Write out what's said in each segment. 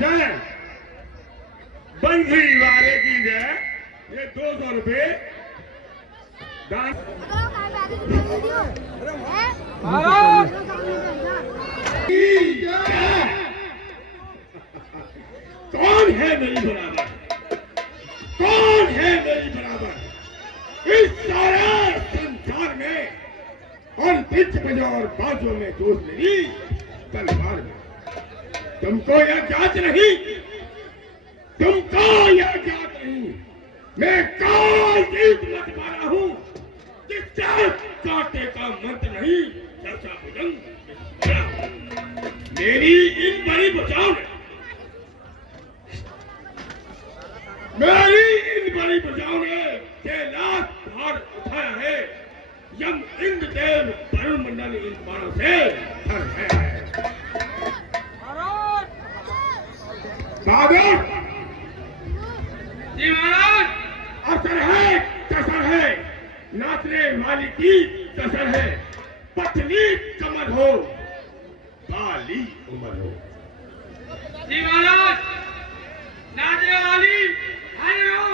जय बंसी वाले की जय। ये 200 रुपए दान। कौन है मेरी बराबर? कौन है मेरी बराबर इस सारे संसार में? और पिच बजा और बाजों में दोस्त मेरी तलवार में। तुमको यह ज्ञात नहीं, तुमको यह ज्ञात नहीं, मैं काल जीत मत मारा हूं, जिससे कांटे का मंत्र नहीं चर्चा भुजंग। मेरी इन बड़ी भुजाओं ने, मेरी इन बड़ी भुजाओं ने 6 लाख भार उठाया है। यम इंद्र देव वरुण मंडल इन बाणों से हर है। बाबर जी महाराज, असर है कसर है, नाचने वाली की कसर है। पतली कमर हो, बाली उम्र हो। जी महाराज, नाचने वाली है हो।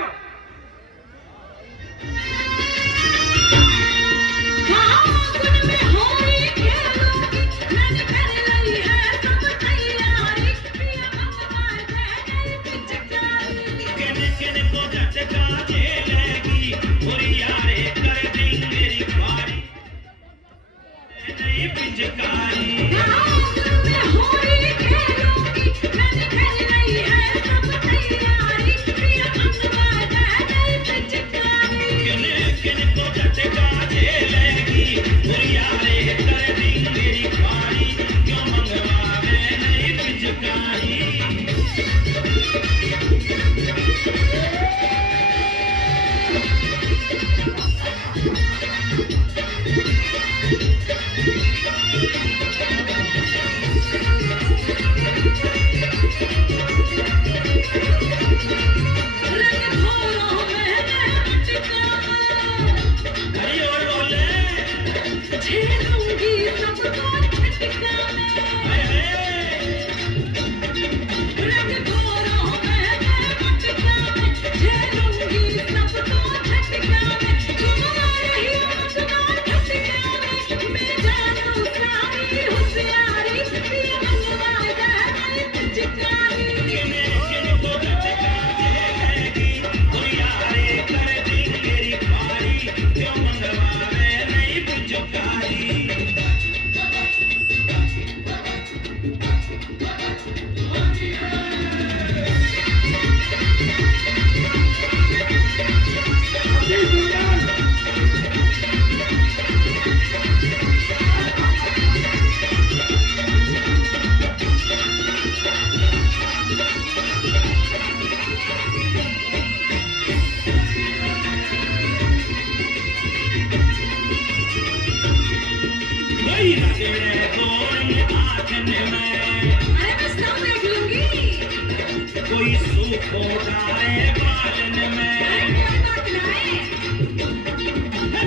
कोई सुख उठाए बालन में,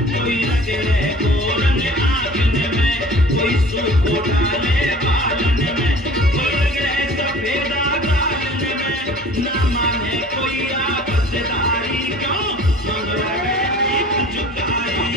कोई रगड़े गोरन आंगन में, कोई सुख उठाए बालन में, कोई रगड़े सफेदा गालन में। ना माने कोई आपसदारी, क्यों मंगवा एक झुकाई।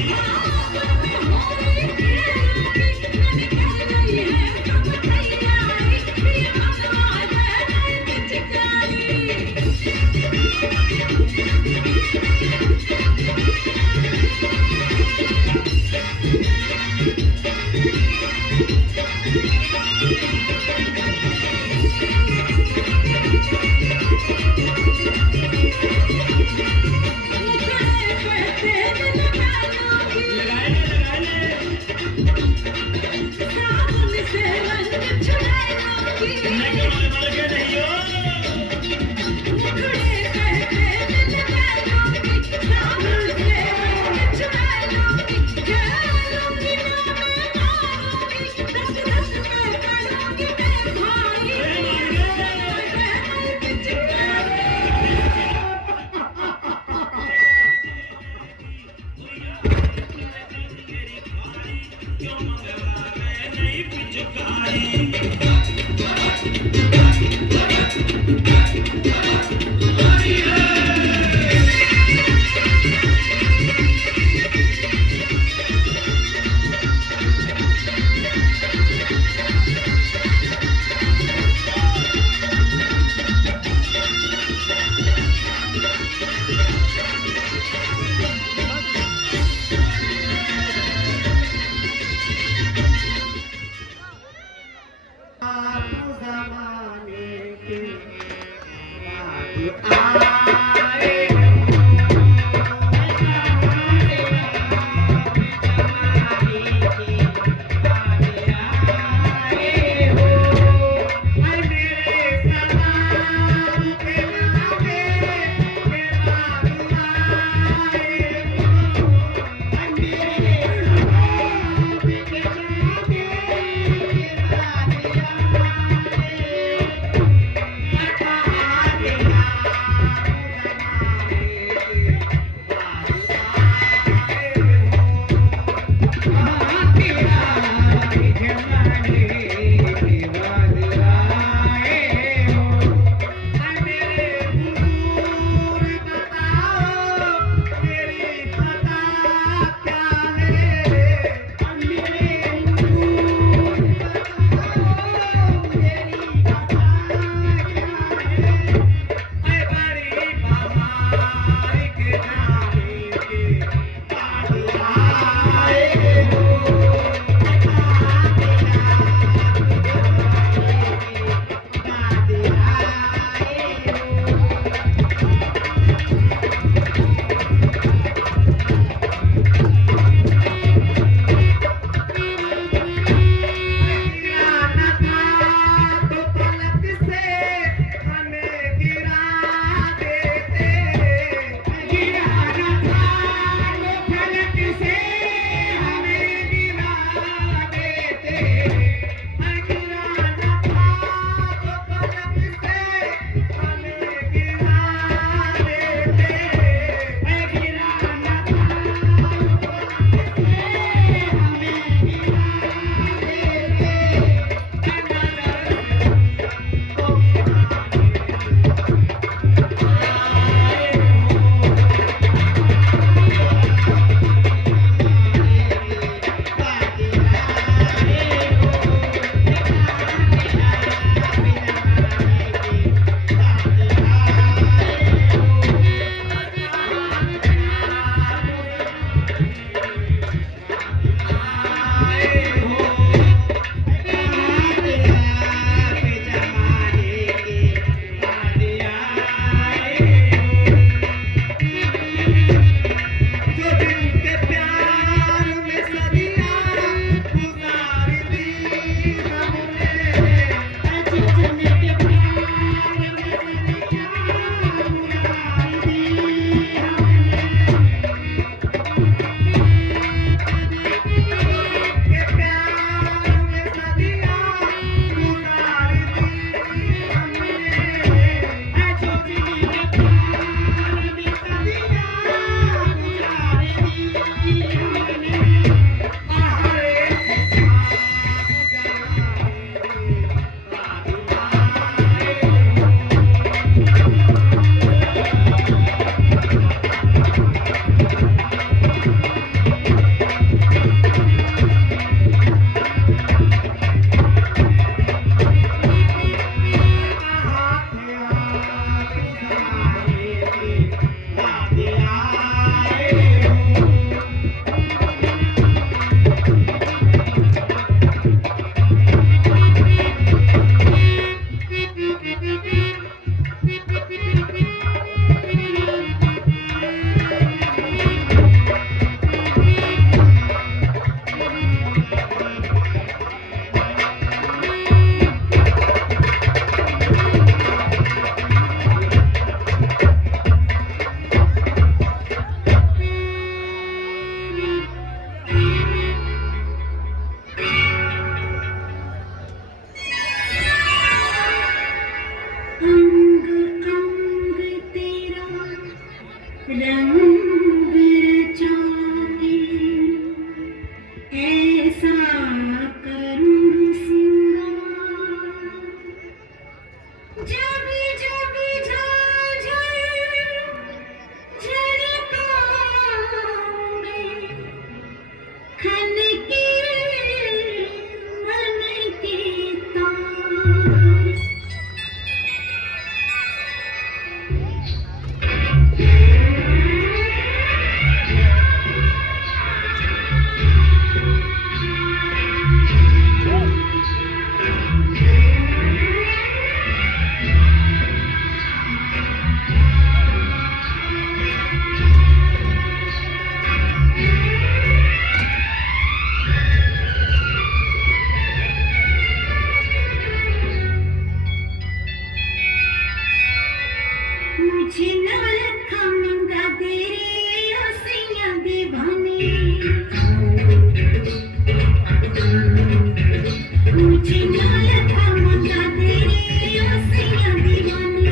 मुझे ना लगा मुझा तेरे ओ सैया दीवानी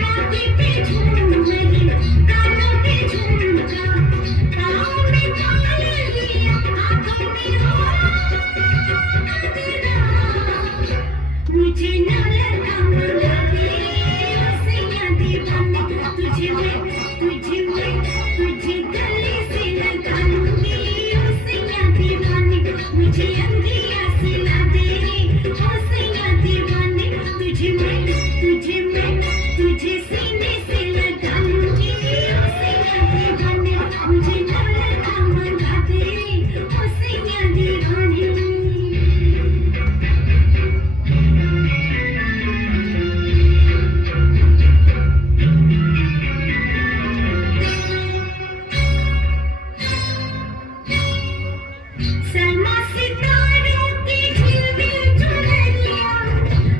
माथे पे झूमरी कानों पे झुमका पाँव में मालिया आँखों में तेरा मुझे ना लगा मुझा तेरे ओ सैया दीवानी तुझे गले से लगा लूंगी ओ सैया दीवानी मुझे अंधिया से ला दे ओ सैया दीवानी तुझे सीने से लगा लूंगी ओ सैया दीवानी मुझे ना लगा मंगा दे ओ सैया दीवानी सलमा सितारों की झिलमिल चुनरिया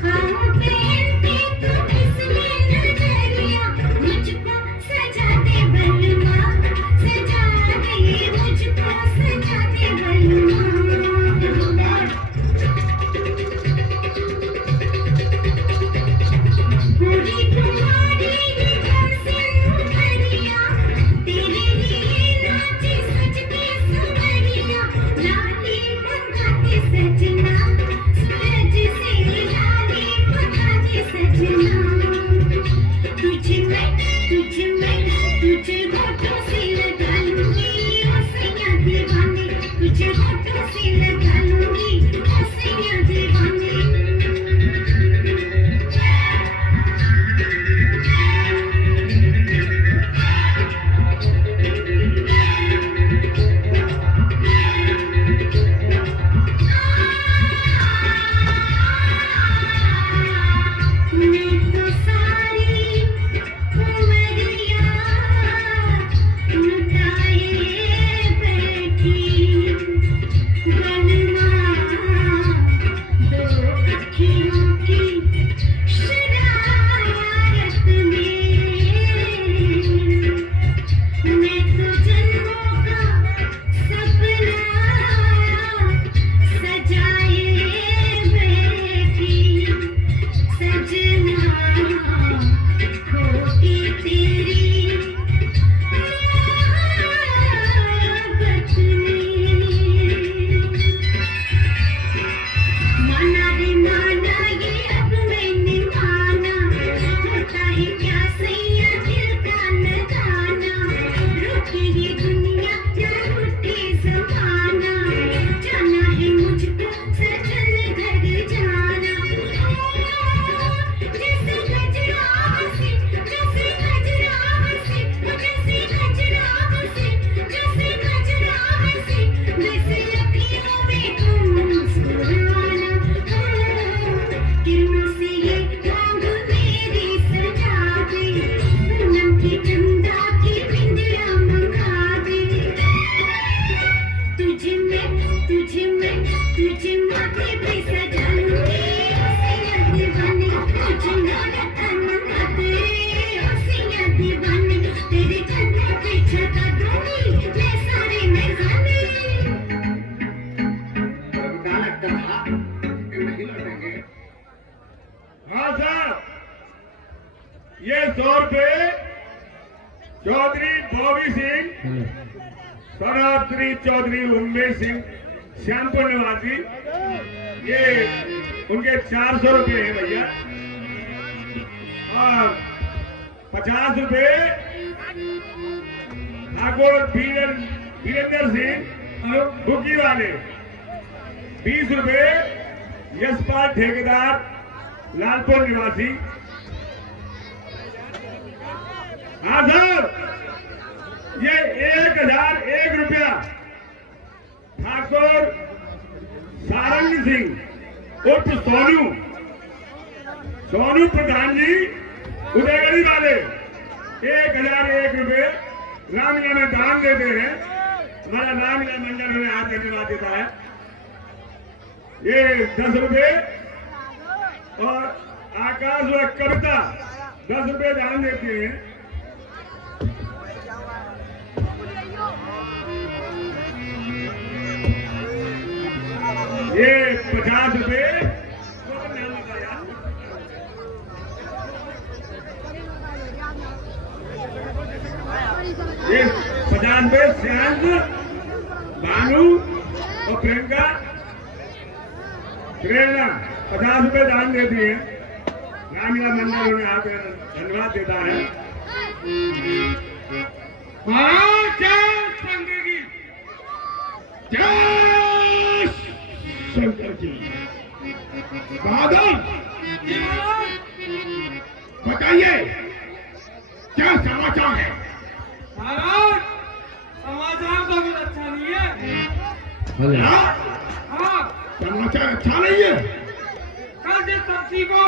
हम पहनते तो इसमें नजरिया मुझको सजा दे बलमा सजा दे मुझको सजा दे बलमा पूरी तुम्हारी ये हंसी उमरिया तेरे लिए नाचे सजते सुमरिया लाली मंगाते सजना सूरज से लाली मंगाते सजना तुझे होठों से लगा लूंगी ओ सैया दीवानी तुझे होठों से लगा लूंगी ओ सैया दीवानी मैं तो सारी उमरिया लुटाए बैठी बलमा दो अखियों की शरारत में मैं तो जन्मों का सपना सजाए बैठी सजना होगी तेरी मोहब्बत में माना रे माना ये अब मैंने माना होता है क्या सैया दिल का लगाना रुके ये दुनिया क्या रुके ज़माना जाना है मुझको सजन घर जाना जैसे गजरा हंसे जैसे गजरा हंसे जैसे गजरा हंसे जैसे गजरा हंसे वैसे अखियों में तुम मुस्कुराना किरणों से ये मांग मेरी सजा दे पूनम की चंदा की बिंदिया मंगा दे तुझे माथे पे सजा लूंगी ओ सैया दीवानी तुझे ना लगा मंगा दे ओ सैया दीवानी तेरे कंधे पे छका दूंगी मैं सारे में गाने गाना कहा कि नहीं लौटेंगे। हाँ साहब, ये 100 रुपये चौधरी बॉबी सिंह सरात्री चौधरी उमेश सिंह श्यामपुर निवासी ये उनके 400 रुपये हैं भैया और 50 रुपये ठाकुर वीरेंद्र सिंह बुकी वाले 20 रुपये यशपाल ठेकेदार लालपुर निवासी। हाँ सर, ये 1001 रुपया ठाकुर सारंग सिंह उर्फ सोनू प्रधान जी उदयगढ़ी वाले 1001 रुपये रामलीला में दान देते हैं। हमारा रामलीला मंडल हमें आज धन्यवाद देता है। ये 10 रुपये और आकाश व कविता 10 रुपये दान देते हैं। ये 50 रुपए ये 50 रुपए श्रेयांश, भानु और प्रियंका प्रेरणा 50 रुपए दान देती है। रामलीला मंडल उन्हें आप धन्यवाद देता है। महाराज जय शंकर की जय शंकर की। बहादुर जी महाराज। बताइए क्या समाचार है? महाराज समाचार तो कुछ अच्छा नहीं है। हाँ? हाँ, समाचार अच्छा नहीं है। कल जिस पक्षी को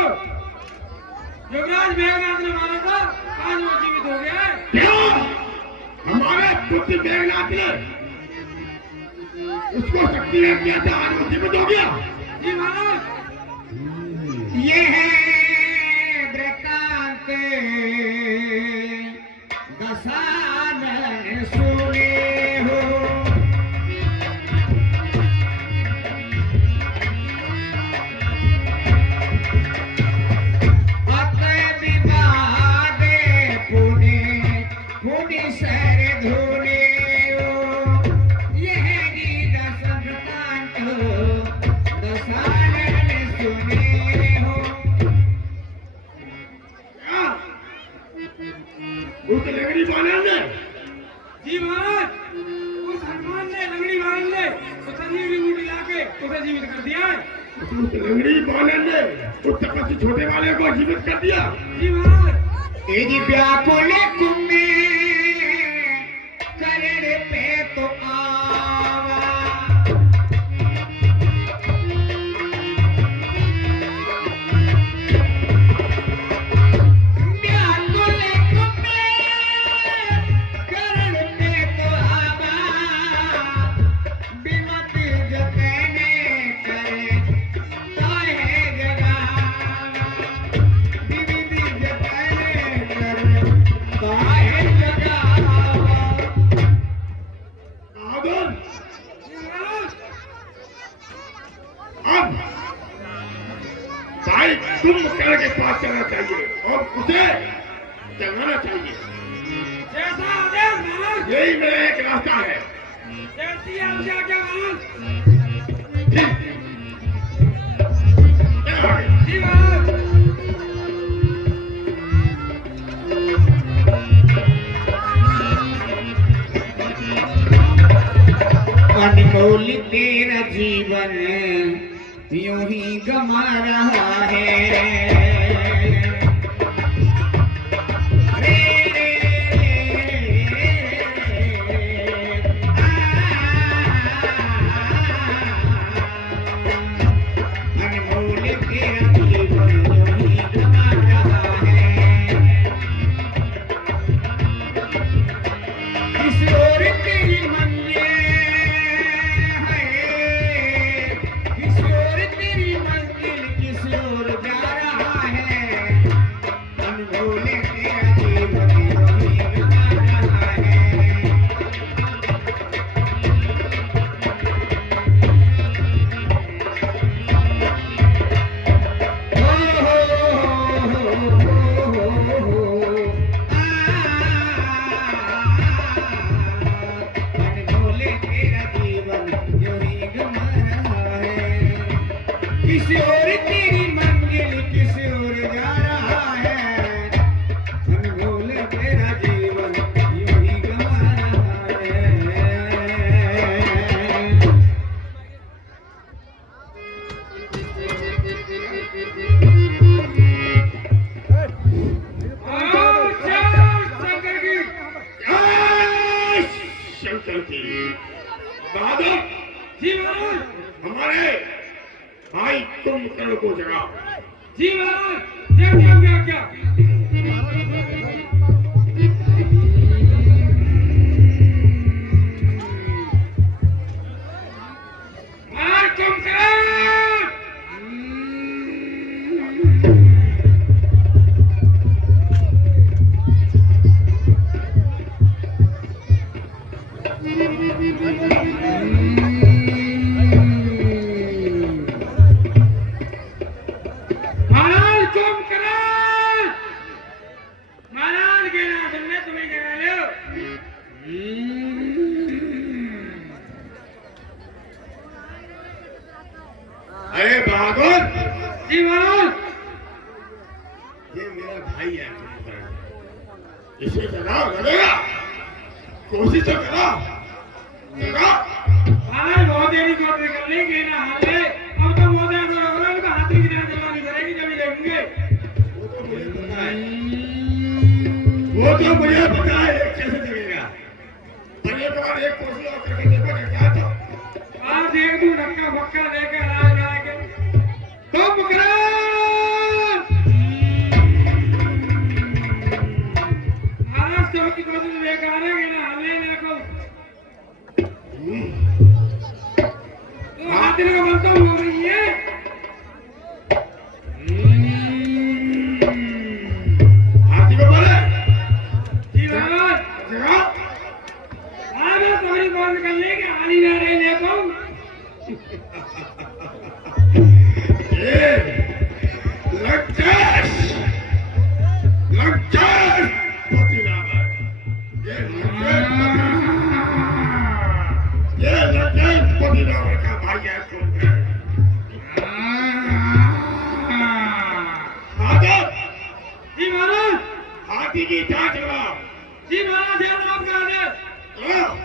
युवराज मेघनाथ ने मारा था आज वो जीवित हो गया है। क्या हमारे पुत्र मेघनाथ ने उसको शक्ति ने किया था, आज वो जीवित हो गया? जी महाराज। ये है वृत्तांत दशानन सुने हो। अत विवादे पुणे पुनि सर धुने हो। यह दस वृत्तांत दशानन सुने हो। उस लंगड़ी बानर ने जी महाराज, उस हनुमान ने लंगड़ी बांध ले तो संजीवनी बूटी लाके उसे जीवित कर दिया है। उस लंगड़ी बानर ने उस तपस्वी छोटे वाले को जीवित कर दिया। जी महाराज। एजी व्याकुल तुम्हे करण पे तो आवा। व्याकुल तुम्हे करण पे तो आवा। बिमत जतने करे ताहे जगावा। विविधि जतने करे ताहे जगावा। बहादुर जी महाराज। अब भाई कुंभकर्ण के पास चलना चाहिए और उसे जगाना चाहिए। जैसा आदेश महाराज। यही मेरा एक रास्ता है। जैसी आज्ञा क्या महाराज। ठीक। चलो भाई। जी महाराज। अनमोल तेरा जीवन यूं ही गमा रहा है। रे अनमोल तेरा जीवन यूं ही गमा रहा है। किस ओर तेरी मंजिल है। किस ओर तेरी मंजिल किस ओर जा रहा है। अनमोल तेरा जीवन यूं ही गमा रहा है। अनमोल तेरा जीवन यूं ही गमा रहा है। किसी और तेरी मंजिल किसी और जा रहा है। अनमोल तेरा जीवन यूं ही गमा रहा है। महाराज जय शंकर की। जय शंकर की। बहादुर जी महाराज। हमारे भाई कुंभकर्ण को जगाओ। जी महाराज। जय आज्ञा क्या। महाराज कुंभकर्ण। अरे बहादुर, जी महाराज। ये मेरा भाई है, इसे जगाओ, लगेगा कोशिश तो करो, जगाओ। महाराज बहुत देरी कर लेंगे ना हाले। अब तो मोदी तो हाथी की तरह जलवानी करेगी जब लेंगे। वो तो मुझे पता है, वो तो मुझे पता है कैसे जगेगा। पर एक बार एक कोशिश और करके देखो क्या तो। आज देख दूं धक्का बक्का लेकर राज आएंगे तो पकड़ा। महाराज तो की कोशिश बेकार है ना हाले ना को। तो हाथी का बल तो हो रही है। हाथी को बोले जी महाराज। जगाओ। आज तुम्हारी कौन कर लेंगे हाली ना रहे देखो। ये लंकेश पतिनावर, ये लंकेश पतिनावर का भाई है तुम। बहादुर, जी महाराज। हाथी की जांच कराओ। जी महाराज ध्यान आपका आदेश। कराओ।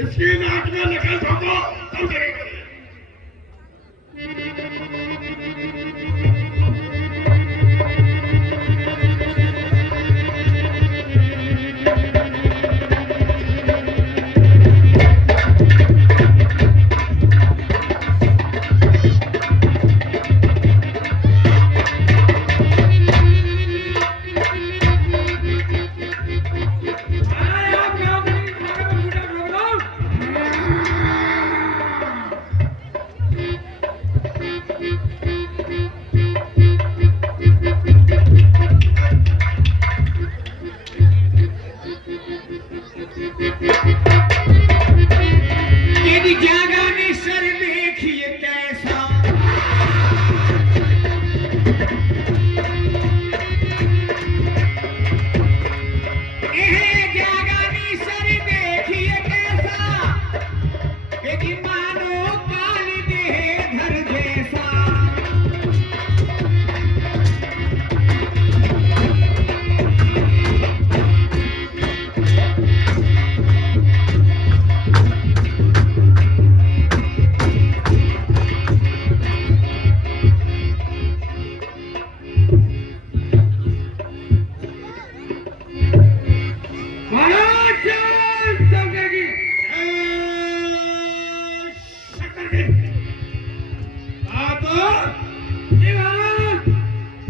इसकी नाक में नकल ठोको, तब जगेगा। यदि जागा में सर देखिए कैसा, जागा में सर देखिए कैसा, यदि मानो काल देह धर जैसा।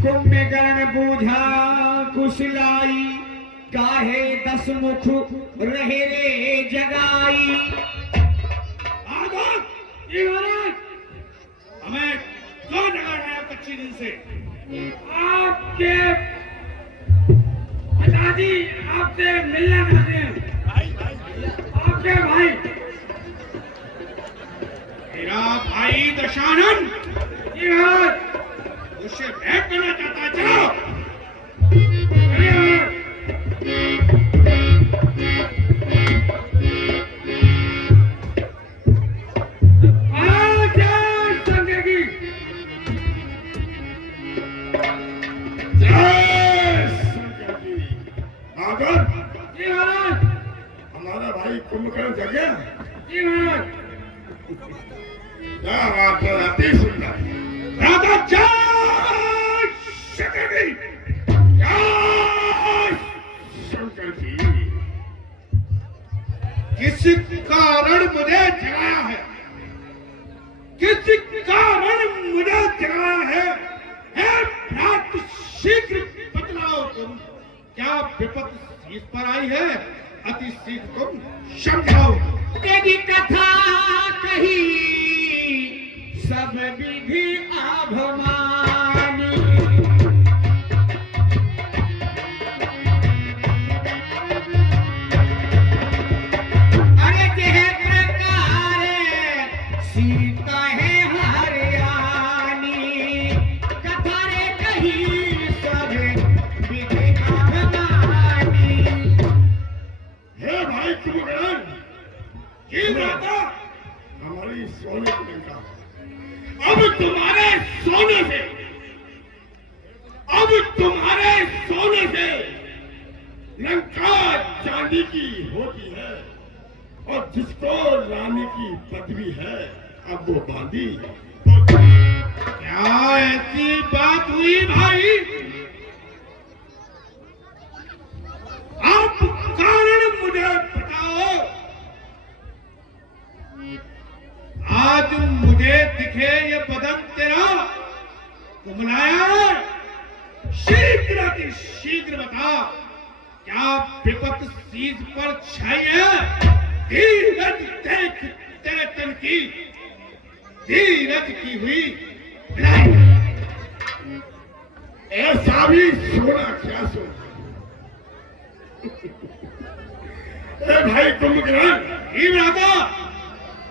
कुंभकर्ण बूझा कुशलाई, काहे दस मुख रहे रे जगाई। हमें कौन लगाया कच्ची दिन से? आपके पिताजी आपसे मिलना चाहते हैं। आपके भाई। मेरा भाई दशानन जी महाराज। उससे भेंट करना चाहता है। चलो। हमारा भाई कुंभकर्ण जगे। जी महाराज। क्या बात है, अति सुंदर। राजा जय शंकर जी, जय शंकर जी। किस कारण मुझे जगाया है? किस कारण मुझे जगाया है? हे भ्रात, शीघ्र बतलाओ तुम, क्या विपत्ति शीश पर आई है? अति शीघ्र तुम समझाओ। तेरी कथा कही सब सब विधि अभिमानी। अरे जह प्रकार सीता है हरियाणी, कथा रे कही सब विधि अभिमानी। हे भाई कुंभकर्ण, ये माता हमारी सोने की लंका, अब तुम्हारे सोने से, अब तुम्हारे सोने से लंका चांदी की होती है, और जिसको रानी की पदवी है अब वो बांधी। क्या ऐसी बात हुई भाई? आप कारण मुझे बताओ। आज मुझे दिखे ये बदन तेरा कुमलाया, शीघ्र बता, क्या विपत सीज पर छाई है? धीरज देख तेरे तन की, धीरज की हुई भलाई। ऐसा भी सोना क्या सोना? ए भाई कुंभकर्ण, ही राजा,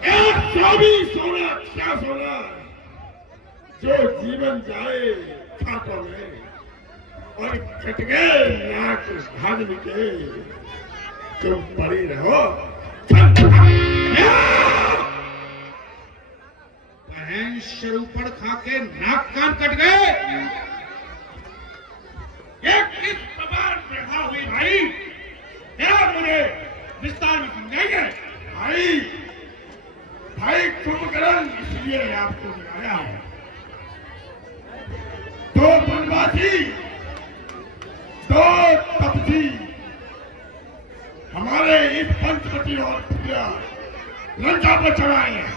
ऐसा भी सोना क्या सोना जो जीवन जाए खाटों में और कट गए नाक भाग के तुम पड़ी रहो। बहन शरूपण खा के नाक कान कट गए। ये किस प्रकार प्रथा हुई भाई? क्या मुझे विस्तार में समझाइए। भाई कुंभकर्ण, इसलिए आपको बुलाया है। दो वनवासी, दो तपसी हमारे इस पंचवटी और पुत्रिया लंका पर चढ़ाए हैं।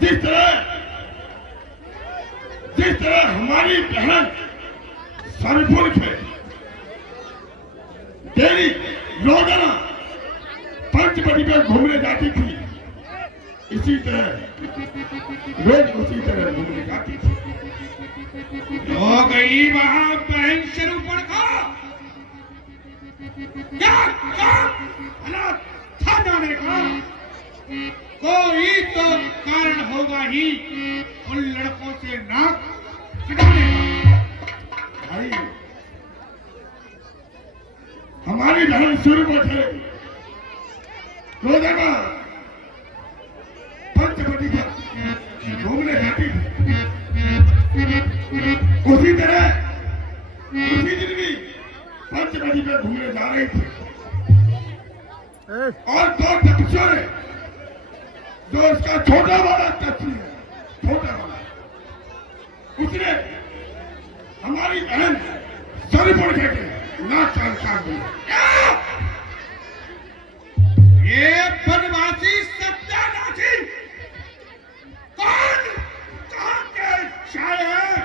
जिस तरह हमारी बहन सरपुर थे, तेरी रोजाना पंचवटी पर घूमने जाती थी, इसी तरह रोज उसी तरह घूमने जाती थी। हो गई वहां बहन शरूपण का क्या भला था जाने का? कोई तो कारण होगा ही उन लड़कों से नाक कटाने का। भाई हमारी बहन शरूपण थे, रोजाना पंचवटी पर घूमने जाती थी, उसी दिन भी पंचवटी पर घूमने जा रही थी। और दो तपस्या ने, जो उसका छोटा वाला तपस्वी है, छोटा वाला, उसने हमारी बहन सरपुर के नाक काट दिया। ये बनवासी सत्यानाशी कौन, कहां के छाए हैं?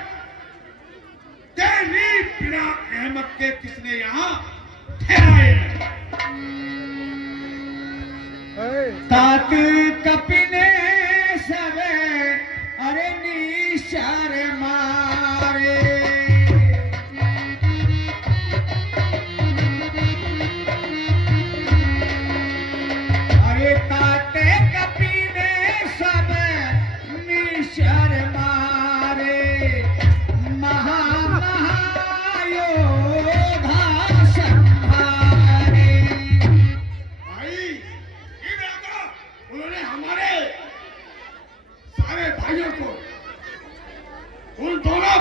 तेरी बिना अहमद के किसने यहाँ ठहराए हैं? तात कपिने सवे अरे निशार मारे। अरे ताते कपिने सब निशार मारे, महायोधा संहारे। भाई उन्होंने हमारे सारे भाइयों को, उन दोनों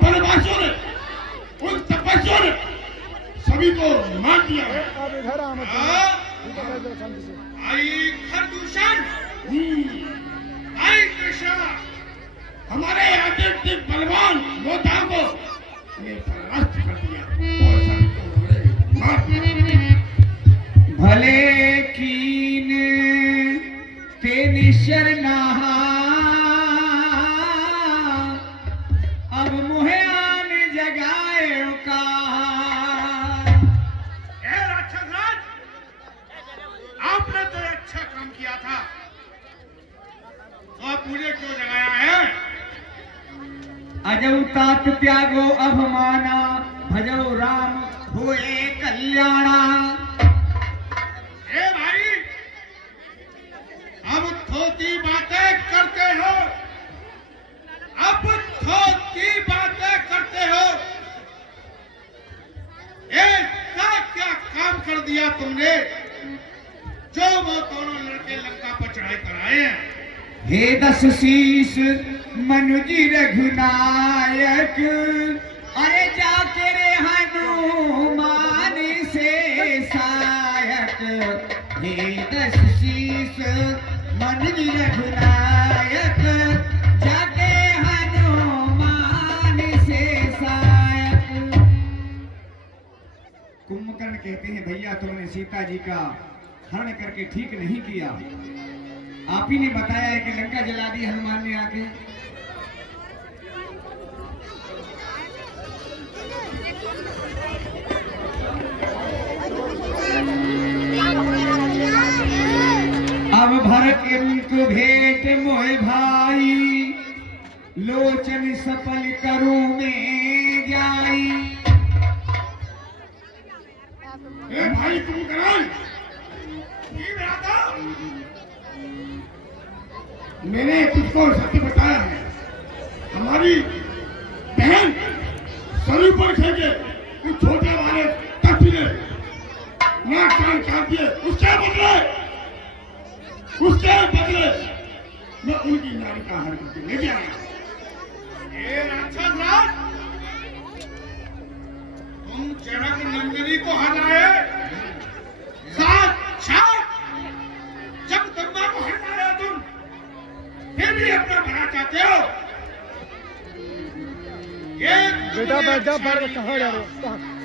बनवासियों ने, उन तपस्वियों ने सभी को मार दिया है। आई खरदूषण, आई कृष्ण, हमारे आदित्य बलवान योद्धाओं को ये परास्त कर दिया और सभी को उन्होंने मार दिया। भले कीन ते निशर नहा, अब मुहे आन जगाए का। राक्षस राज, आपने तो अच्छा काम किया था मुझे क्यों जगाया है? अजौ तात त्यागो अभमाना भजो राम होए कल्याणा। ए भाई, अब थोती बातें करते हो, अब थोती बातें करते हो। ऐसा क्या काम कर दिया तुमने जो वो दोनों लड़के लंका पर चढ़ाई कराए हैं? हे दस शीस मनुज रघुनायक, अरे जाके रे हनुमान से सायक। हे दस शीस मनुज रघुनायक, जाके हनुमान से सायक। कुंभकर्ण कहते हैं भैया तुमने सीता जी का हरण करके ठीक नहीं किया। आप ही ने बताया है कि लंका जला दी हनुमान ने आके। अब भर किंतु भेंट मोए भाई, लोचन सफल करूं में जाई। ए भाई कुंभकर्ण, ये भ्राता, मैंने तुझको सत्य बताया है। हमारी बहन सरू पर खेके उस छोटे वाले तख्त ने नाक कान काट दिए। उसके बदले मैं उनकी नारी का हर करके लेके आया। ये राक्षस राज, तुम जनक नंदिनी को हराए, साक्षात जगदम्बा को हराया तुम, फिर भी अपना भला चाहते हो। ये बेटा बैठ जा, बाहर कहाँ जा रहे हो?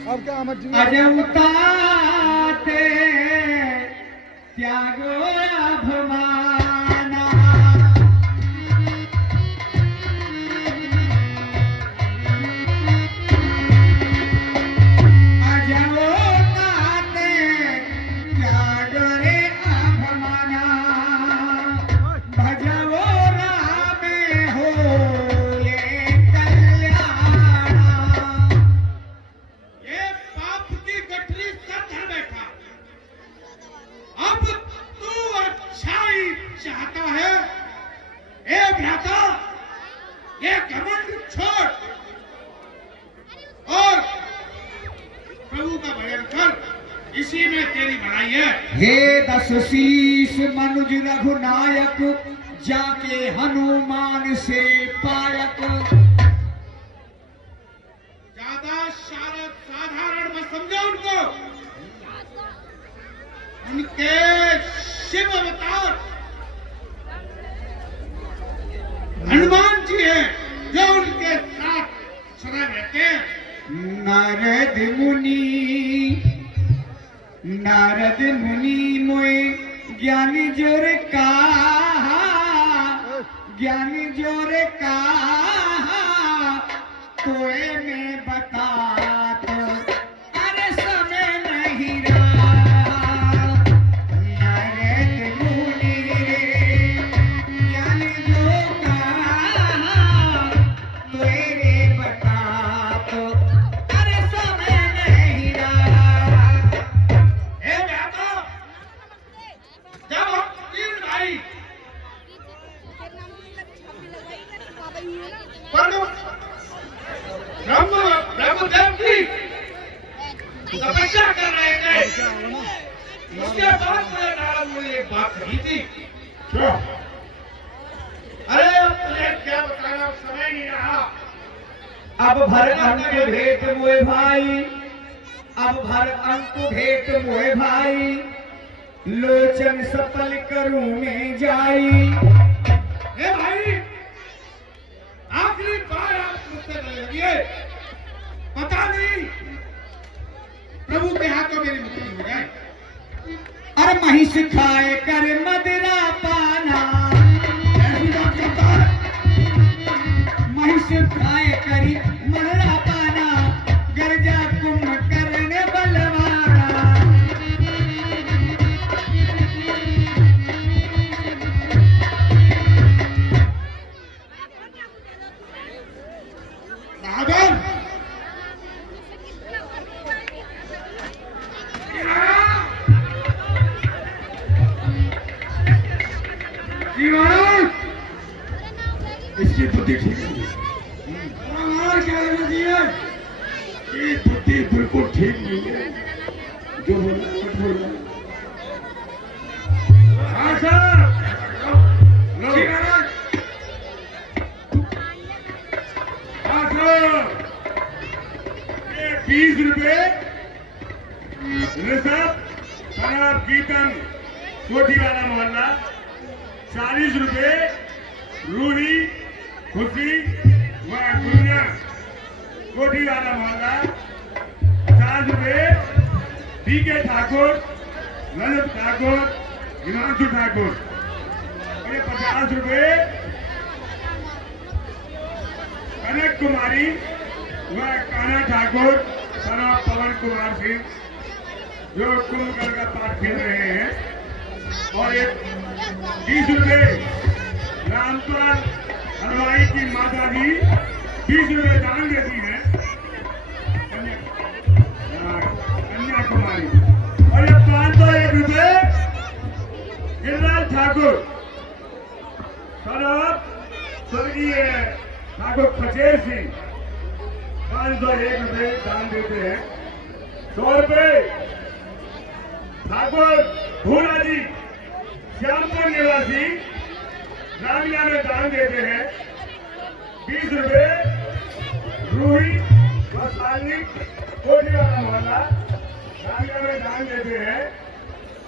अब क्या अमर जी अजौ तात त्यागो अभमाना, अजौ तात त्यागो रे अभमाना, भजो राम होए कल्याणा। ये पाप की गठरी सर धर बैठा। अब तू अच्छाई चाहता है? ए भ्राता, ये घमंड छोड़ और प्रभु का भजन कर, इसी में तेरी भलाई है। हे दस शीस मनुज रघुनायक, जाके हनुमान से पायक। ज्यादा साधारण मत समझो उनको। उनके शिव अवतार हनुमान जी हैं, जो उनके साथ सदा रहते हैं। नारद मुनि मोए ज्ञान जोर कहा, ज्ञान जोर कहा, तोए में बता तो अरे समय नहीं रहा। नारद मुनि ज्ञान जो कहा, तोए रे बता तो अरे समय नहीं रहा। हे भ्राता, जब हम तीन भाई ब्रह्मदेव की तपस्या कर रहे थे, उसके बाद मैंने नारद मुनि एक बात कही थी। क्या? अरे अब तुझे क्या बताना, समय नहीं रहा। अब भर अंक भेंट मोए भाई, अब भर अंक भेंट मोए भाई, लोचन सफल करूं में जाई। हे भाई, आखिरी बार आप मुझसे मिलने लगिए। पता नहीं प्रभु के हाथों मेरी मृत्यु हो जाए। अरे महिष खाए कर मदरा पाना, ऐसी बात करता है? महिष खाए करी मदरा पाना, गर्जा कुंभकर्ण बलवाना। जी महाराज, इसकी बुद्धि ठीक नहीं। महाराज क्या करना चाहिए? ये बुद्धि बिल्कुल ठीक नहीं है। जो बोला मत बोलना। हाँ सर। लो। जी महाराज। हाँ सर, ये 20 रुपए ऋषभ शराब गीतम कोठी वाला मोहल्ला, 40 रुपए रूही खुशी व दुनिया कोठी वाला मोहल्ला, 50 रुपए डीके ठाकुर, ललित ठाकुर, हिमांशु ठाकुर, और ये 50 रुपए कनक कुमारी व कान्हा ठाकुर सना पवन कुमार सिंह जो कुंभकर्ण का पाठ खेल रहे हैं, और एक 20 रुपए रामपाल हलवाई की माता जी 20 रुपए दान देती है कन्याकुमारी, और ये 501 रुपए गिरिराज ठाकुर सराब स्वर्गीय ठाकुर खचेर सिंह 501 रुपए दान देते हैं। 100 रुपए ठाकुर भूला जी श्यामपुर निवासी रामिया में दान देते हैं। 20 रुपए रूही व सालिक कोठी वाला मोहल्ला रामिया में दान देते हैं,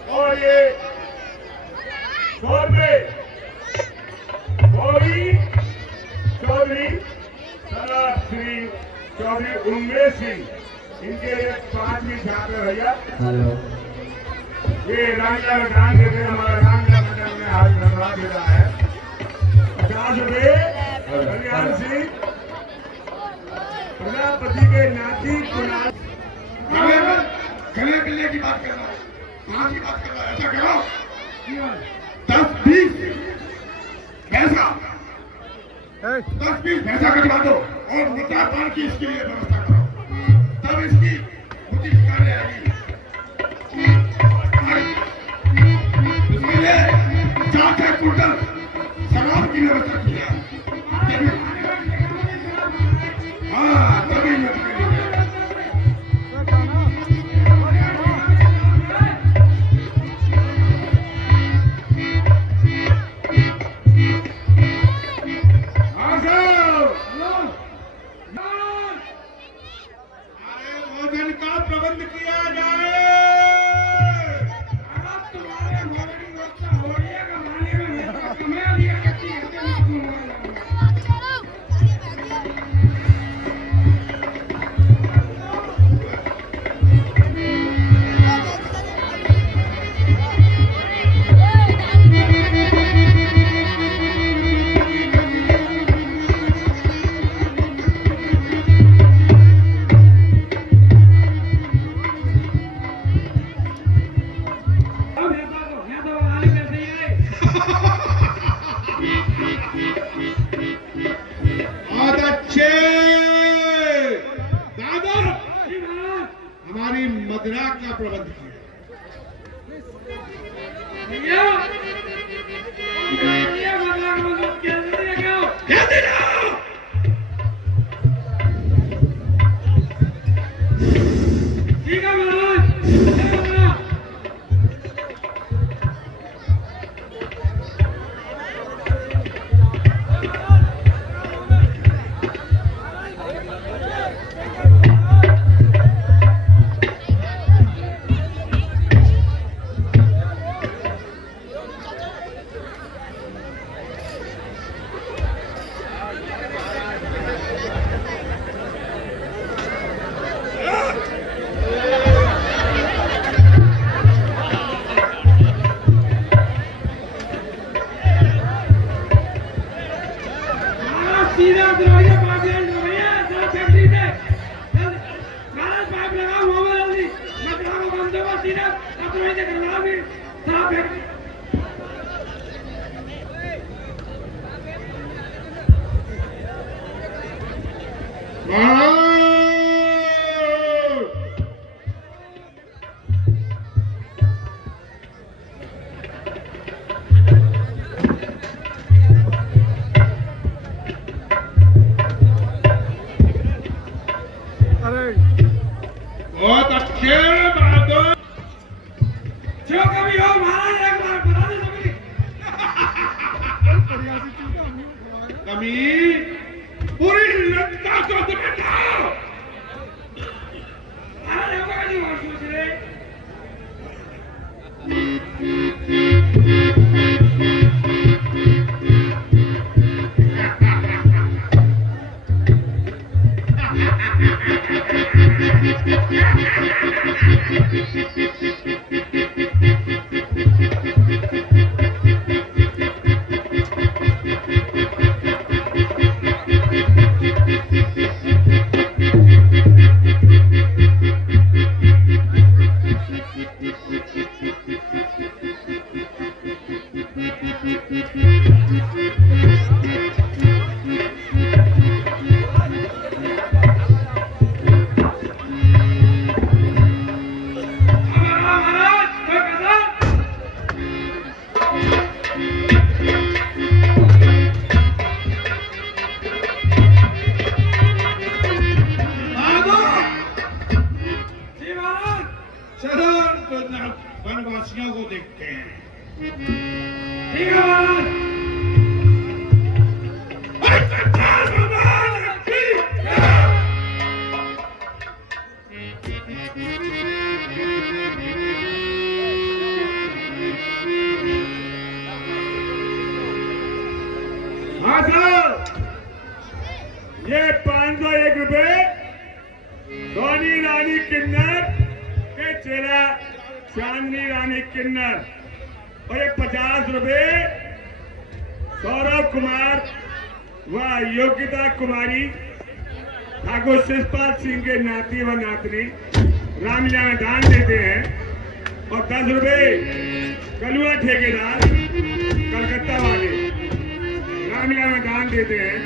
और ये 100 रुपए गौरी चौधरी सराब श्री चौधरी उमेश सिंह, इनके 5वीं छात्र भैया हेलो ये रामलीला में दान देते हैं। हमारा रामलीला मंडल में आज धन्यवाद दे रहा है। 50 रुपए कल्याण सिंह प्रजापति के नाती कुणाल गले मिलने की बात कर रहा है, कहाँ की बात कर रहा है? ऐसा करो 10-20 पैसा 10-20 पैसा कटवा दो और मुद्दा पान की इसके लिए व्यवस्था करो, तब इसकी बुद्धि ठिकाने आएगी। इसके लिए 4 कुंटल शराब की व्यवस्था की है। हाँ, तभी मैं भोजन का प्रबंध किया जाए। तुम्हारे भोजन व्यवस्था हो रही है कमाने में समय दिया करती है। हमारी मदिरा का प्रबंध किया। भैया ये बदला का मतलब क्या है? क्या ठीक है महाराज। सीधा दरवाजा पाइप लाइन भैया जरा फैक्ट्री से महाराज पाइप लगाओ मोबाइल जल्दी मकड़ा को बंद होगा सीधा दरवाजे से करवा भी साफ फैक्ट्री। बढ़िया सी चीज का हमने खिलाया। कमी पूरी लंका को समेटाओ। अरे होगा नहीं और सोच रहे चलो वनवासियों को देखते हैं। ठीक है महाराज सरदार भगवान की जय। हाँ सर, ये 501 रुपए सोनी रानी किन्नर के चेहरा चांदनी रानी किन्नर और ये 50 रुपए सौरभ कुमार व योग्यता कुमारी ठाकुर शिषपाल सिंह के नाती व नातनी रामलीला में दान देते हैं और 10 रुपए कलुआ ठेकेदार कलकत्ता वाले रामलीला में दान देते हैं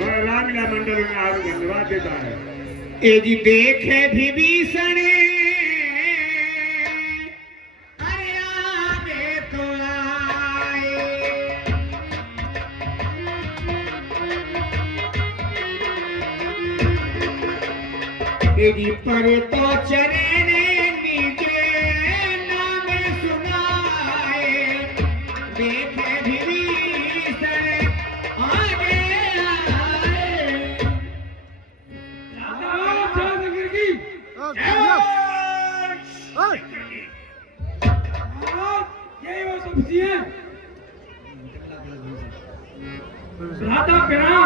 और रामलीला मंडल उन्हें और धन्यवाद देता है। एजी देखे विभीषण अरे आगे तो आए एजी पर तो चरने नीचे नाम सुनाए देखे विभीषण आगे आए यही वो सब्जी है राधा पिरा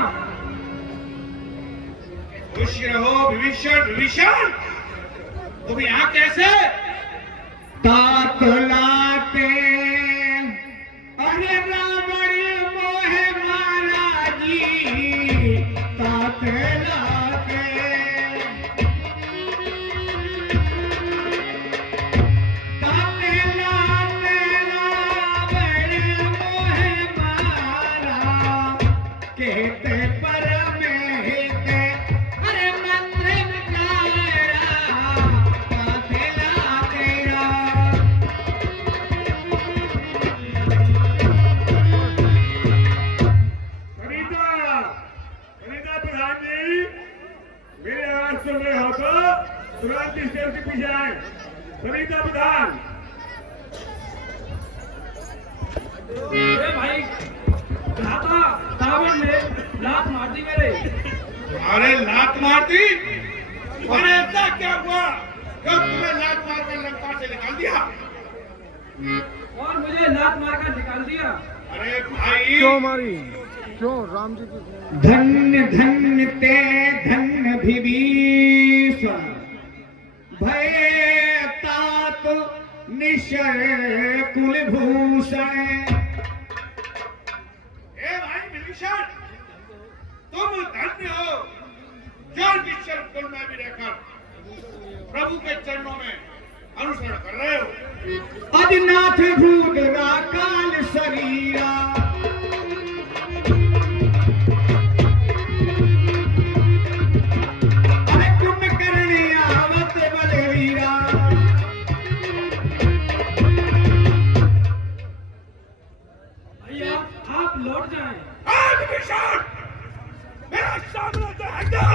खुश रहो विभीषण। विभीषण तुम यहाँ कैसे? तात लाते अरे रावण मोह मारा जी तात लाते तात लाते रावण मोह मारा कहते पर में हिते अरे मंत्र मिटाया तात लाते सरिता सरिता प्रधान जी मेरी आवाज सुन रहे हो तो तुरंत स्टेज के पीछे आए। सरिता प्रधान अरे भाई राधा रावण ने लात मार दी मेरे अरे लात मारती। अरे ऐसा क्या हुआ जब तुम्हें लात मारकर लंका से निकाल दिया? और मुझे लात मारकर निकाल दिया। अरे भाई क्यों मारी? क्यों राम जी की? धन्य धन्य ते धन्य विभीषण भय तात निश्चय कुलभूषण ए भाई विभीषण तुम धन्य हो जो निश्चल कुल में भी रहकर प्रभु के चरणों में अनुसरण कर रहे हो। अधिनाथ भूत राकाल शरीरा अरे तुम करने आवत बलवीरा भैया आप लौट जाएं। विभीषण मेरा सामने तो हटो।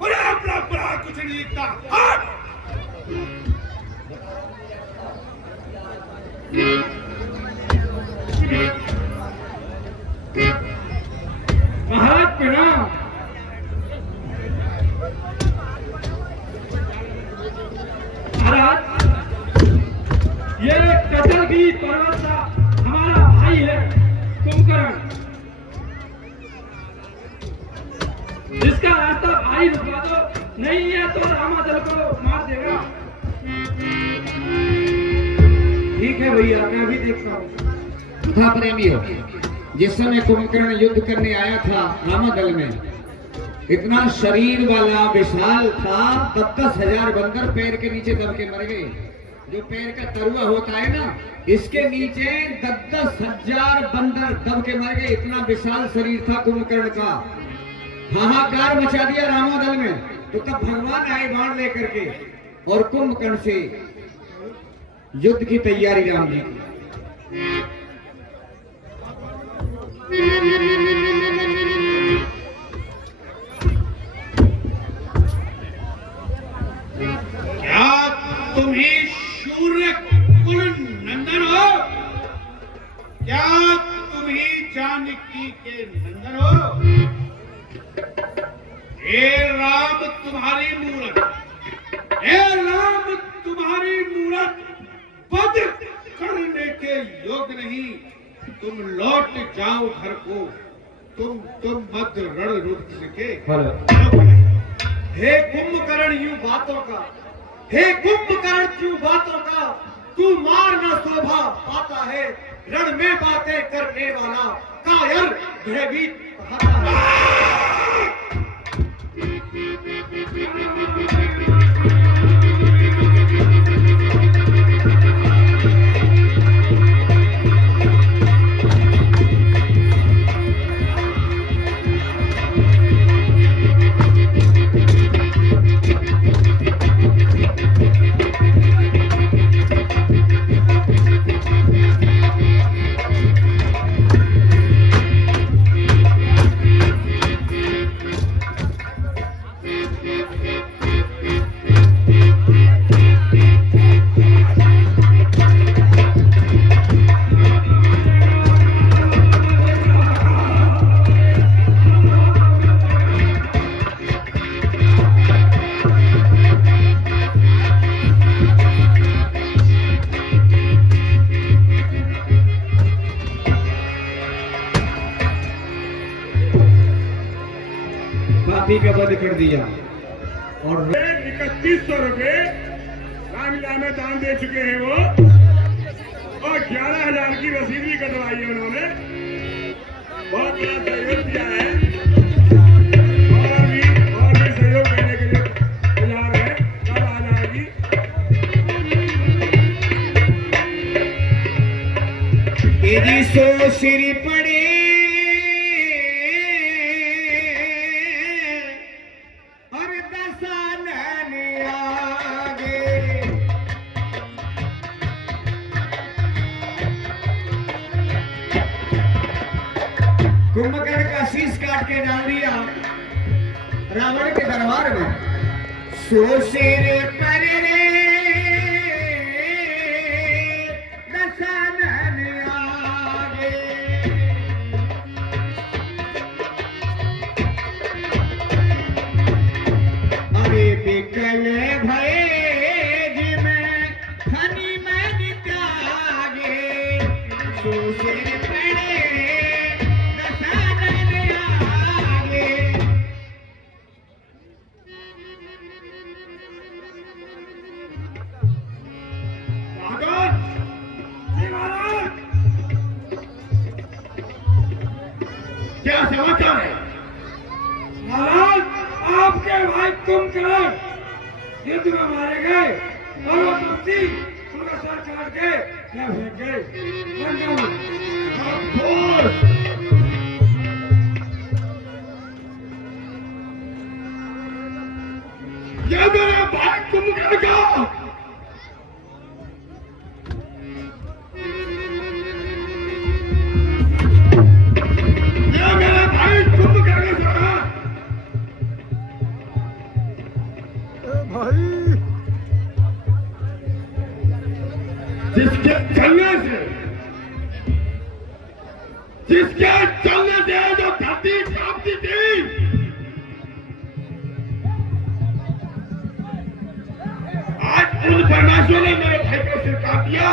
मुझे अपना अपराध कुछ नहीं दिखता। हट! जिसका रास्ता भाई रुकवा दो, नहीं है तो रामा दल को मार देगा। ठीक है भैया, मैं अभी देखता हूँ। था प्रेमियों, जिस समय कुंभकर्ण युद्ध करने आया था रामादल में, इतना शरीर वाला विशाल था, 10,000 बंदर पैर के नीचे दब के मर गए। जो पैर का तरुआ होता है ना, इसके नीचे 10,000 बंदर दब के मर गए। इतना विशाल शरीर था कुंभकर्ण का। हाहाकार मचा दिया रामादल में। तो तब भगवान आए बाण लेकर के और कुंभकर्ण से युद्ध की तैयारी राम जी की। क्या तुम ही सूर्य कुल नंदन हो? क्या तुम ही जानकी के नंदन हो? हे राम तुम्हारी मूरत, हे राम तुम्हारी मूरत वध करने के योग नहीं। तुम लौट जाओ घर को, तुम मत रण रुक सके। हे कुंभकर्ण यूं बातों का, हे कुंभकर्ण क्यों बातों का, तू मार न शोभा पाता है। रण में बातें करने वाला कायर भयभीत कहता है। पापी का वध कर दिया और 3100 रुपए रामलीला में दान दे चुके हैं वो, और 11,000 की रसीद भी कटवाई है उन्होंने। बहुत बड़ा सहयोग दिया है और भी सहयोग देने के लिए तैयार है। कल आ जाएगी। यदि सो सिर पड़े और दसानन आगे, कुंभकर्ण का शीश काट के डाल दिया रावण के दरबार में। सो सिर पर रे दसानन आगे, अरे बिकल भये जिमें धनी मन त्यागे। सो सिर पड़े दसानन आगे। बहादुर जी महाराज, क्या समाचार है? महाराज, आपके भाई कुंभकर्ण युद्ध में मारे गए और वो तप्ती उनका सर काट के यहाँ फेंक गए। अफसोस। ये मेरे भाई कुंभकर्ण का भाई जिसके चलने से जो धरती कांपती थी, आज उन परमेश्वर ने मेरे भाई को सिर काट दिया,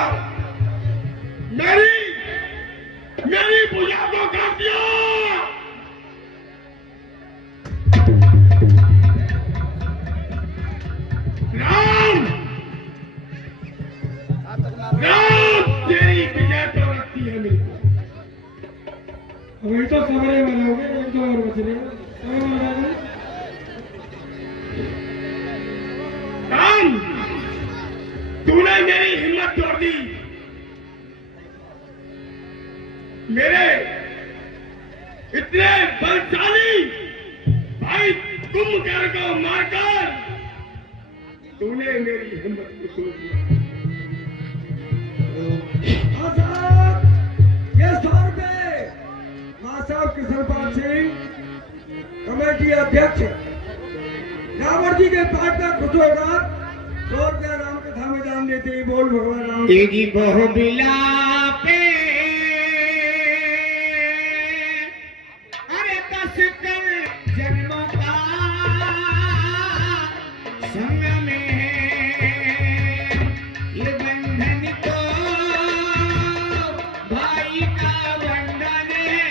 मेरी भुजा को काट दिया। वही तो सवरे वाले हो गए, एक दो और बच रहे हैं। सवरे वाले राम, तूने मेरी हिम्मत तोड़ दी। मेरे इतने बलशाली भाई कुंभकर्ण को मारकर तूने मेरी हिम्मत को तोड़ दिया। आजाद, ये 100 रुपए मां साहब कृष्णपाल सिंह कमेटी अध्यक्ष रावण जी के पाठ में खुश होकर 100 रुपया राम कथा में दान देते ही बोल भगवान राम। तेरी बहु बिलापे अरे 10 कर जन्मों का संग में ये बंधन तो भाई का बंधन है,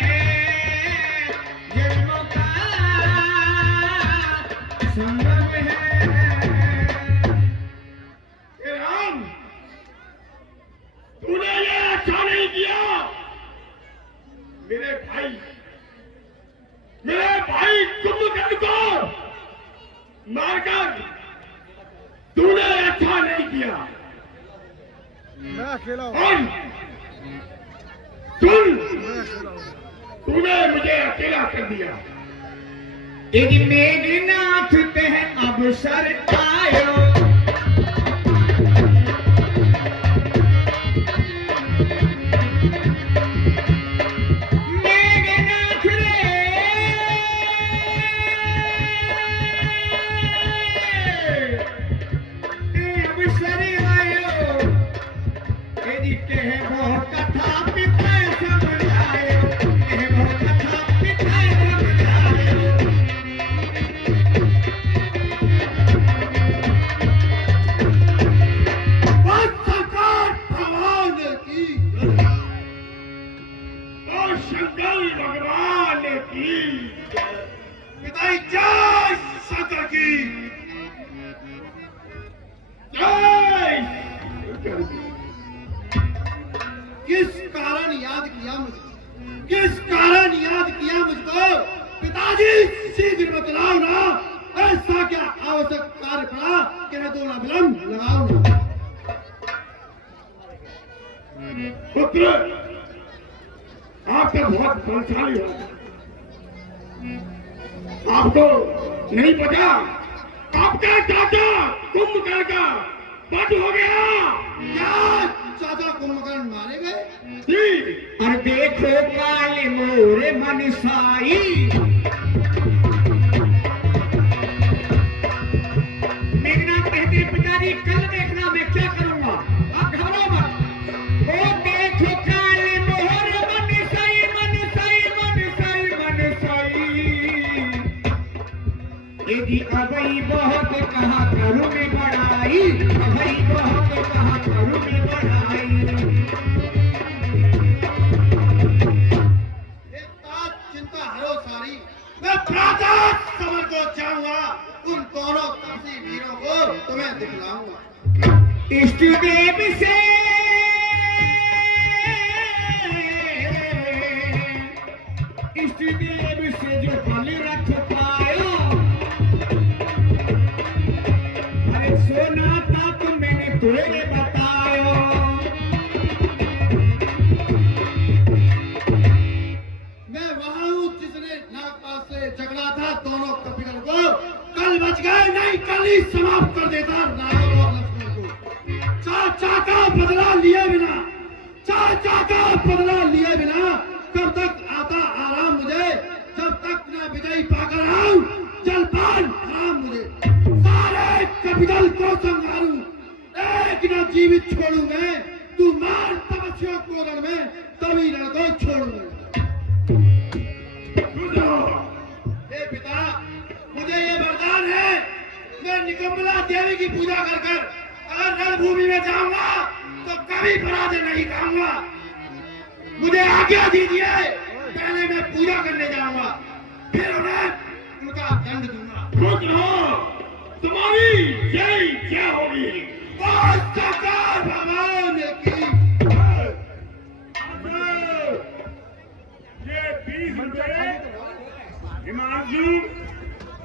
जन्मों का संगम है। हे राम, तूने ये अच्छा नहीं किया। मेरे भाई कुंभकर्ण को मारकर तूने अच्छा नहीं किया। मैं अकेला हूँ, और सुन, मैं अकेला हूँ। तूने मुझे अकेला कर दिया। यदि मेघनाथ ते अवसर आयो, मेघनाथ रे अवसर आयो, यदि कहे बहुत कथा पिता समझायो, कहे बहुत कथा पिता समझायो। और शंकर भगवान की पिताई जय शंकर की जय। किस कारण याद किया मुझको? किस कारण याद किया मुझको? पिताजी शीघ्र बतलाओ ना, ऐसा क्या आवश्यक कार्य पड़ा कि मैं दोना विलंब लगाऊं? पुत्र, आप तो बहुत बलशाली हो। आपको नहीं पता, आपका चाचा कुंभकर्ण का वध हो गया। क्या चाचा कुंभकर्ण मारे गए? जी, और देखो काले मोरे मनसाई, मेघनाथ कहते पिताजी कल देखना मैं क्या करूंगा, आप घबराओ मत। ओ देखो काले मोरे मनसाई, मनसाई मनसाई मनसाई, यदि अबई बहुत कहा करूं मैं बड़ाई, अबई बहुत कहा करूं मैं बड़ाई। चिंता हरो सारी, मैं प्रातः समर को चाहूंगा, उन दोनों तपसी वीरों को तुम्हें दिखलाऊंगा। इष्ट देव से इष्ट देव से जो बल रख पायो, अरे सोना था तुम मैंने तुझे बतायो। मैं वहां हूँ जिसने नागपाल से झगड़ा था, दोनों कपिलों को कल बच गए, नहीं कल ही समाप्त कर देता रावण और लक्ष्मण को। चाचा का बदला लिए बिना, चाचा का बदला लिए बिना कब तक आता आराम मुझे, जब तक न विजयी पाकर आऊं जलपान आराम मुझे। सारे कपिल को संहारूं, एक न जीवित छोड़ू मैं, तू मार तपस्या को रण में, तभी रण को छोड़ूंगा। हे पिता, मुझे ये वरदान है, मैं निकम्बला देवी की पूजा कर कर अगर रणभूमि में जाऊंगा तो कभी पराजय नहीं खाऊंगा। मुझे आज्ञा दीजिए, पहले मैं पूजा करने जाऊंगा, फिर उन्हें उनका दंड दूंगा। खुश रहो, तुम्हारी जय जय होगी। सरकार भगवान की ये रुपए हिमांशु,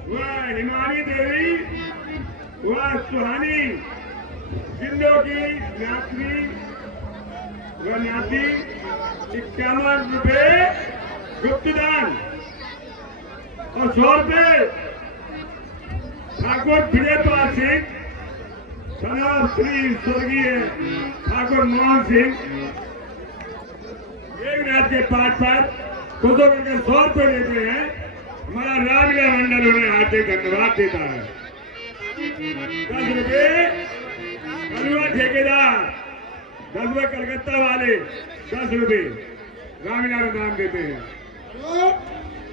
वह हिमानी देवी, वह सुहानी, जिंदों की यात्री, वह नाती 51 रुपए गुप्तदान और 100 रुपए ठाकुर विजयपाल सिंह, जनाब श्री स्वर्गीय ठाकुर मोहन सिंह मेघनाथ के पाठ पर खुदों करके 100 रुपए देते हैं। हमारा रामलीला मंडल उन्हें हार्दिक धन्यवाद देता है। 10 रुपए हलवा ठेकेदार, 10 रुपए कलकत्ता वाले, 10 रुपए रामलीला में दान देते हैं।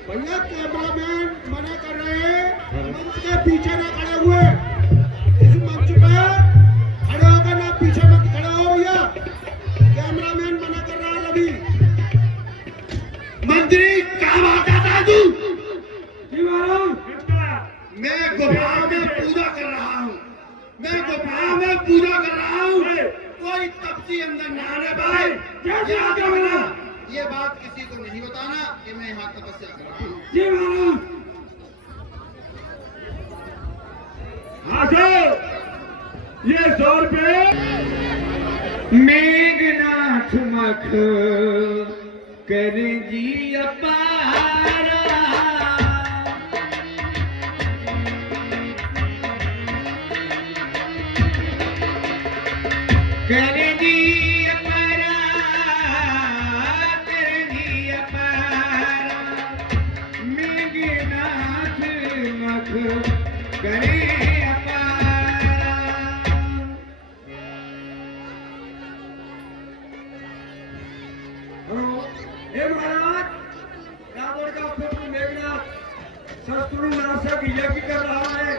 भैया कैमरामैन मना कर रहे हैं, मंच के पीछे ना खड़े हुए, इस मंच पे खड़े होकर ना पीछे मत खड़े हो भैया, कैमरामैन मना कर रहा है अभी। मंत्री क्या बात है तू? जी महाराज, मैं गुफा में पूजा कर रहा हूँ, मैं गुफा में पूजा कर रहा हूँ, कोई तपसी अंदर ना आने पाए। याद रखना, ये बात किसी को नहीं बताना कि मैं यहाँ तपस्या कर रहा हूँ। जी महाराज। हाँ सर, ये 100 रुपए मेघनाथ मख कर जी अपारा, कर जी अपारा, कर जी अपारा, मेघनाथ मख करे अपारा। हे महाराज, रावण का पुत्र मेघनाथ शत्रु नाशक यज्ञ कर रहा है,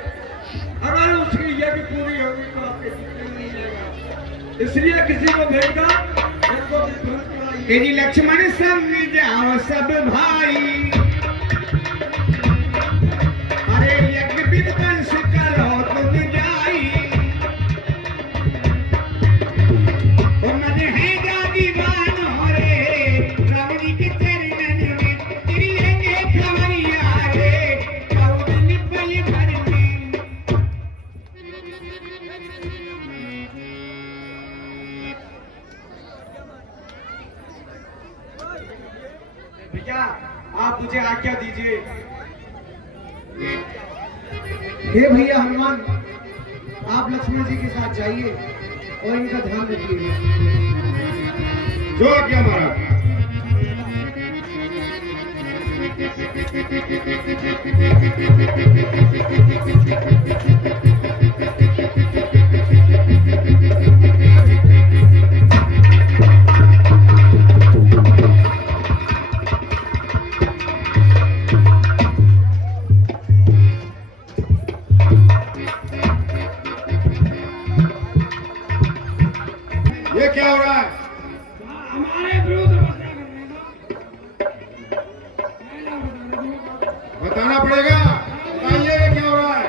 अगर उसकी यज्ञ पूरी होगी तो आपके चित्र नहीं जाएगा, इसलिए किसी को भेजना इनको भी तुरंत कराइए। तेरी लक्ष्मण समझाओ सब भाई, अरे यज्ञ विध्वंस करो तुम जाई, और मन है जादीवान हो रे, राम जी के चरणन में तिरियंगे खवैया रे, कौन पल भर में। भैया आप मुझे आज्ञा दीजिए। हे भैया हनुमान, आप लक्ष्मण जी के साथ जाइए और इनका ध्यान रखिए। जो आज्ञा महाराज। ये क्या हो रहा है? हमारे विरुद्ध तपस्या करने का बताना पड़ेगा। बताइए ये क्या हो रहा है?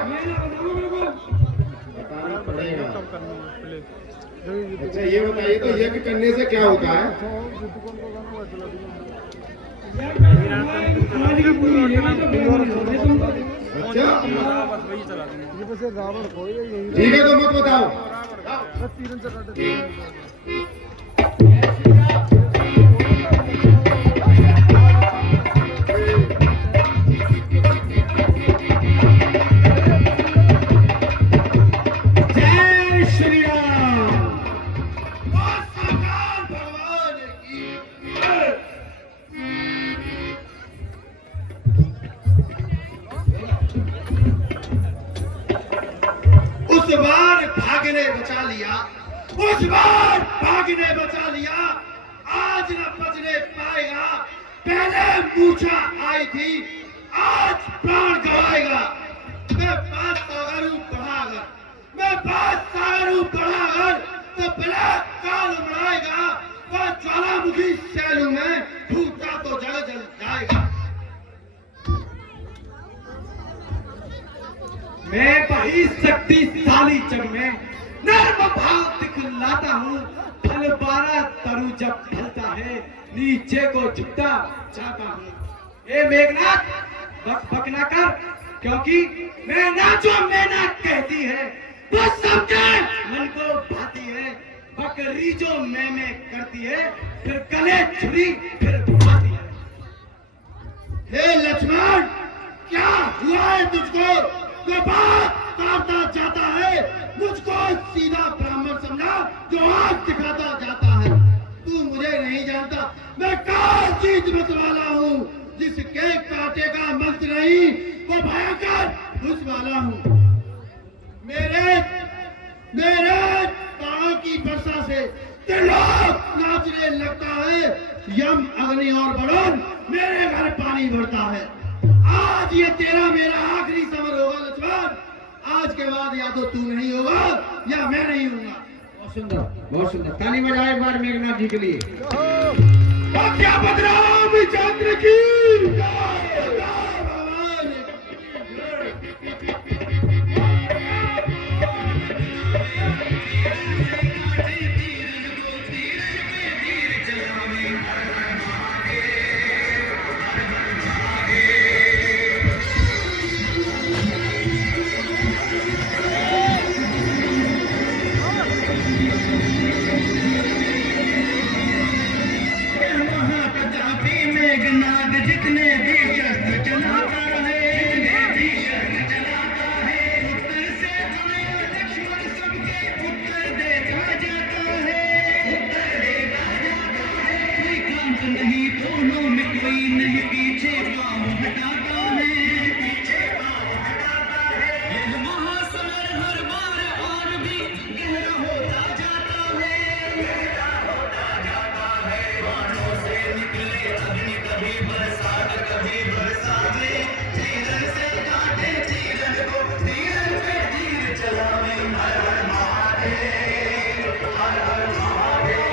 बताना पड़ेगा। अच्छा ये बताइए तो यज्ञ करने से क्या होता है? अच्छा ठीक है तो मत बताओ। जय श्री राम। भगवान की उस बार भागने बचा लिया, उस बार भागने बचा लिया, आज न बचने पाएगा। पहले मूछा आई थी, आज प्राण गवाएगा। मैं बात सागर हूँ बढ़ाकर, मैं बात सागर हूँ बढ़ाकर, तो ब्लैक काल उमड़ाएगा। वह ज्वालामुखी शैलू में फूटा तो जल जल जाएगा। मैं बही शक्तिशाली जग में नर्म भाव दिखलाता हूँ। फल 12 तरु जब फलता है, नीचे को झुकता जाता हूँ। ए मेघनाथ, बक बक ना कर, क्योंकि मैं ना जो मैना कहती है वो सबके मन को भाती है। बकरी जो मैं करती है, फिर गले छुरी फिर भाती है। हे लक्ष्मण, क्या हुआ है तुझको? जो बात काटता जाता है, मुझको सीधा ब्राह्मण समझा जो आग दिखाता जाता है। तू मुझे नहीं जानता, मैं काल चीज मत वाला हूँ, जिसके कांटे का मंत्र नहीं वो भयंकर घुस वाला हूँ। मेरे बाणों की वर्षा से त्रिलोक नाचने लगता है। यम, अग्नि और वरुण मेरे घर पानी भरता है। आज ये तेरा मेरा आखिरी समर होगा लक्ष्मण। आज के बाद या तो तू नहीं होगा या मैं नहीं होगा। बहुत सुंदर, बहुत सुंदर। ताली बजाओ एक बार मेघनाथ जी के लिए। और क्या बदनाम चंद्र की मेघनाथ जितने भी शस्त्र चलाता है, उत्तर से आया लक्ष्मण सबके उत्तर देता जाता है। कोई काम तो नहीं, दोनों में कोई नहीं पीछे पाँव हटाता है। यह महासमर हर बार और भी गहरा होता जाता है। बाणों से निकले अग्नि, कभी बरसात कभी बरसात। चीरन से काटे चीरन को, तीरन पे तीर चलावे। हर हर महादेव, हर हर महादेव।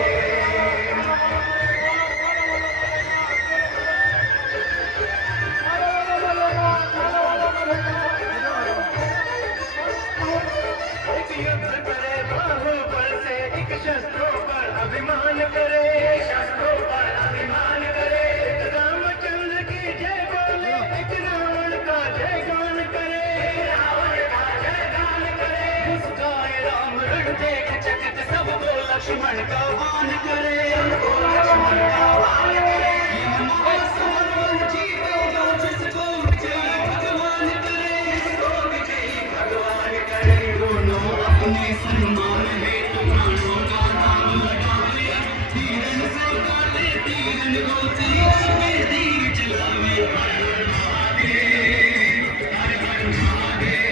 एक युद्ध करे बाहुबल से, एक शस्त्रों पर अभिमान करे, शस्त्रों पर अभिमान करे। एक रामचंद्र की जय बोले, एक रावण का जय गान करे, रावण का जय गान करे। मुस्काए राम रण देख चकित, सबको लक्ष्मण का आह्वान करे, सबको लक्ष्मण का आह्वान करे। यह महासमर जीतेगा जिसको विजयी भगवान करे, जिसको विजयी भगवान करे। दोनों अपने सम्मान हेतु प्राणों का दाम लगावे। तीरन से काटे तीरन को, तीर पे तीर चलावे। हर हर महादेव, हर हर महादेव।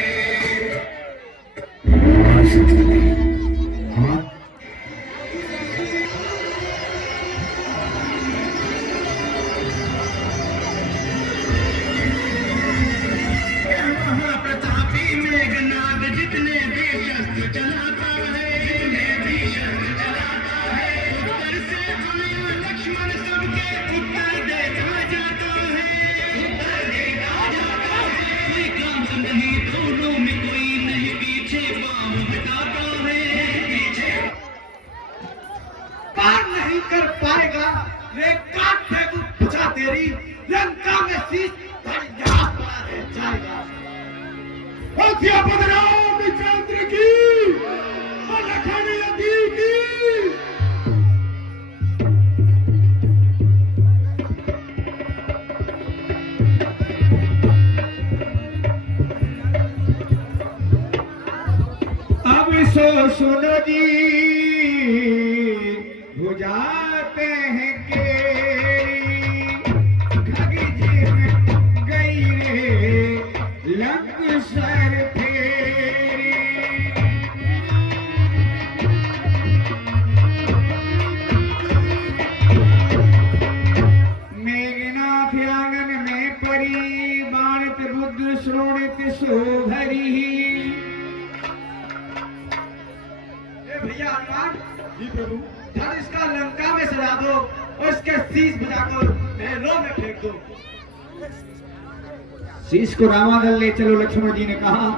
महाप्रतापी मेघनाथ जितने भी शस्त्र चलाता है, जितने भी शस्त्र चलाता है। उत्तर से आया लक्ष्मण सबके उत्तर देता जाता है, उत्तर देता जाता है। कोई काम तो नहीं, दोनों में कोई नहीं पीछे पाँव हटाता है, पीछे पार नहीं कर पाएगा रे काट फेंकू बचा तेरी। लंका में शीश धड़ यहाँ पड़ा रह जाएगा। और क्या बदनाम चंद्र की और लखन यदि की। अब सो सुनो जी, बुझाते हैं केरी, खगी जी में गई रे लंक सर फेरी। मेघनाथ आंगन में परी, बाणित बुद्ध श्रोणित शोभरी। भैया हनुमान, जी प्रभु। धड़ इसका लंका में सजा दो और इसके शीश बजाकर महलों में फेंक दो। शीश को रामादल ले चलो, लक्ष्मण जी ने कहा।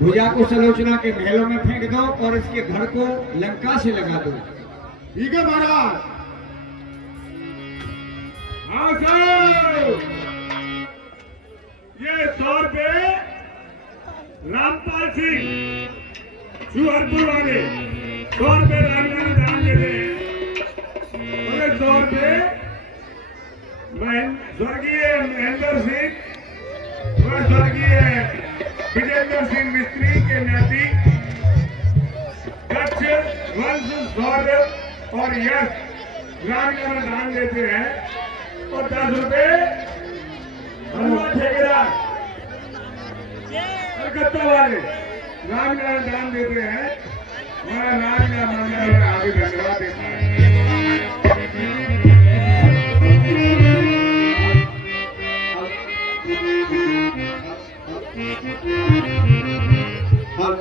भुजा को सलोचना के महलों में फेंक दो और इसके धड़ को लंका से लगा दो। ठीक है महाराज। हाँ सर। सिंह सुहरपुर वाले 100 रुपए रामलाल दान देते हैं। और 100 रुपए स्वर्गीय महेंद्र सिंह और स्वर्गीय विजेंद्र सिंह मिस्त्री के नाती कच्छ वंश सौरभ और यश रामलाल दान देते हैं। और 10 रुपए हनुमान ठेकेदार कलकत्ता वाले रामलाल दान देते हैं। मैं रामलाल मंडल में आगे धन्यवाद देता हूँ। हल